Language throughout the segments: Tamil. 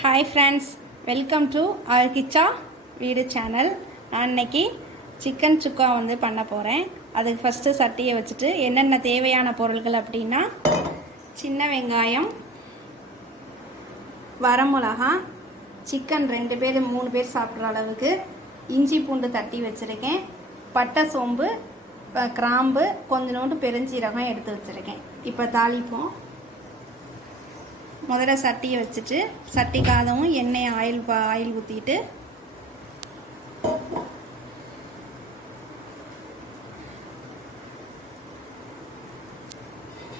Hi friends welcome to our Kicha வீடு சேனல் நான் இன்னைக்கு சிக்கன் சுக்கா வந்து பண்ண போகிறேன் அதுக்கு ஃபஸ்ட்டு சட்டியை வச்சுட்டு என்னென்ன தேவையான பொருட்கள் அப்படின்னா சின்ன வெங்காயம் வரமிளகா சிக்கன் ரெண்டு பேர் மூணு பேர் சாப்பிட்ற அளவுக்கு இஞ்சி பூண்டு தட்டி வச்சுருக்கேன். பட்டை சோம்பு கிராம்பு கொஞ்சோண்டு பெருஞ்சீரகம் எடுத்து வச்சுருக்கேன். இப்போ தாளிப்போம். முதல்ல சட்டியை வச்சுட்டு சட்டி காதவும் எண்ணெய் ஆயில் பா- ஆயில் ஊற்றிட்டு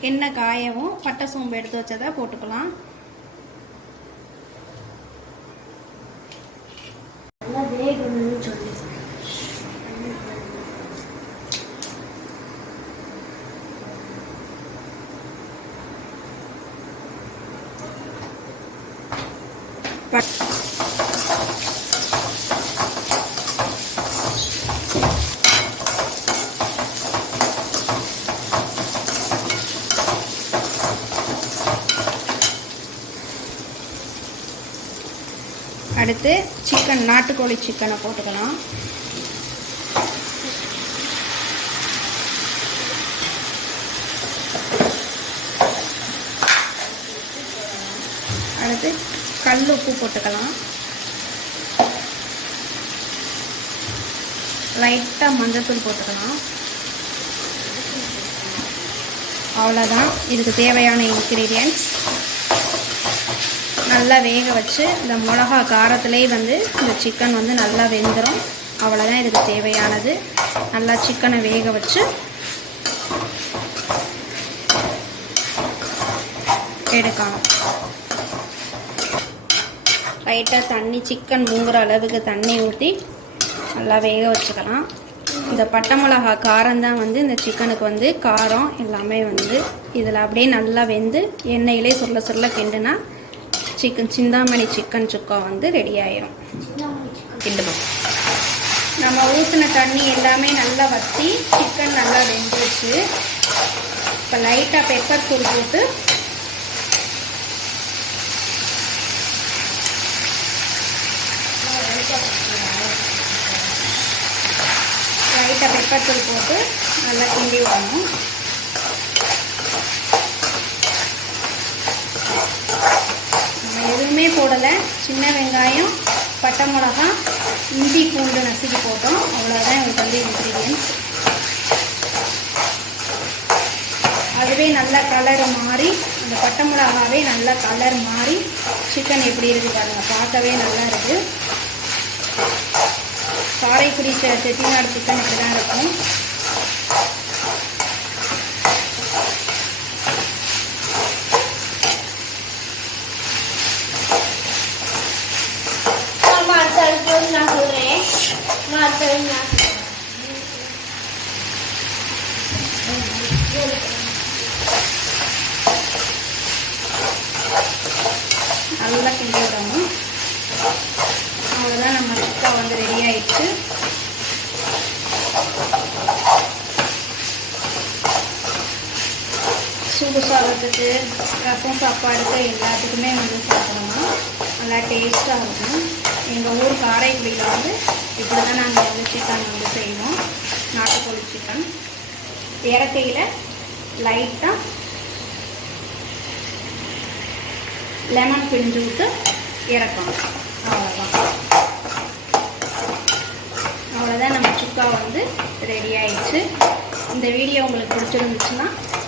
எண்ணெய் காயவும் பட்டை சோம்பு எடுத்து வச்சதை போட்டுக்கலாம். நல்லா அடுத்து சிக்கன் நாட்டுக்கோழி சிக்கனை போட்டுக்கலாம். அடுத்து கல் உப்பு போட்டுக்கலாம். லைட்டாக மஞ்சத்தூள் போட்டுக்கலாம். அவ்வளோதான் இதுக்கு தேவையான இன்க்ரீடியன்ட்ஸ் நல்லா வேக வச்சு இந்த மிளகா காரத்துலேயே வந்து இந்த சிக்கன் வந்து நல்லா வெந்துடும் அவ்வளோதான் இதுக்கு தேவையானது. நல்லா சிக்கனை வேக வச்சு எடுக்கணும் லைட்டாக தண்ணி சிக்கன் மூங்குற அளவுக்கு தண்ணி ஊற்றி நல்லா வேக வச்சுக்கலாம். இந்த பட்டை மிளகா காரம் தான் வந்து இந்த சிக்கனுக்கு வந்து காரம் எல்லாமே வந்து இதில் அப்படியே நல்லா வெந்து எண்ணெயிலே சொல்ல சொல்ல கிண்டுனா சிக்கன் சிந்தாமணி சிக்கன் சுக்கா வந்து ரெடி ஆயிரும். நம்ம ஊற்றின தண்ணி எல்லாமே நல்லா வற்றி சிக்கன் நல்லா வெந்துருச்சு. இப்போ லைட்டாக பெப்பர் தூள் போட்டு லைட்டாக பெப்பர் தூள் போட்டு நல்லா கிண்டி விடணும். எதுவுமே போடலை. சின்ன வெங்காயம் பட்டை மிளகா இஞ்சி பூண்டு நசுக்கி போட்டோம். அவ்வளோதான் எங்களுக்கு வந்து இன்க்ரீடியன்ஸ் அதுவே நல்லா கலர் மாறி அந்த பட்டை மிளகாவே நல்லா கலர் மாறி சிக்கன் எப்படி இருக்குது பாருங்கள் பார்க்கவே நல்லா இருக்குது காரைக்குடி செட்டிநாடு சிக்கன் இப்படி தான் இருக்கும். அம்மா அடுத்த நான் சொல்கிறேன் நான் அடுத்த நான் நல்லா கிண்டி விடணும் அவ்வளோதான் நம்ம சுக்கா வந்து ரெடி ஆயிடுச்சு சூடு சாதத்துக்கு ரசம் சாப்பாடுக்கு எல்லாத்துக்குமே வந்து சாப்பிடலாம் நல்லா டேஸ்ட்டாக இருக்கும் எங்கள் ஊர் காரைக்குடியில் வந்து இப்படி தான் நாங்கள் வந்து சிக்கன் வந்து செய்வோம் நாட்டுக்கோழி சிக்கன் இறக்கையில் லைட்டாக லெமன் பிழிஞ்சு விட்டு இறக்கணும். அவ்வளோதான் அவ்வளோதான் நம்ம சுக்கா வந்து ரெடி ஆயிடுச்சு. இந்த வீடியோ உங்களுக்கு பிடிச்சிருந்துச்சுன்னா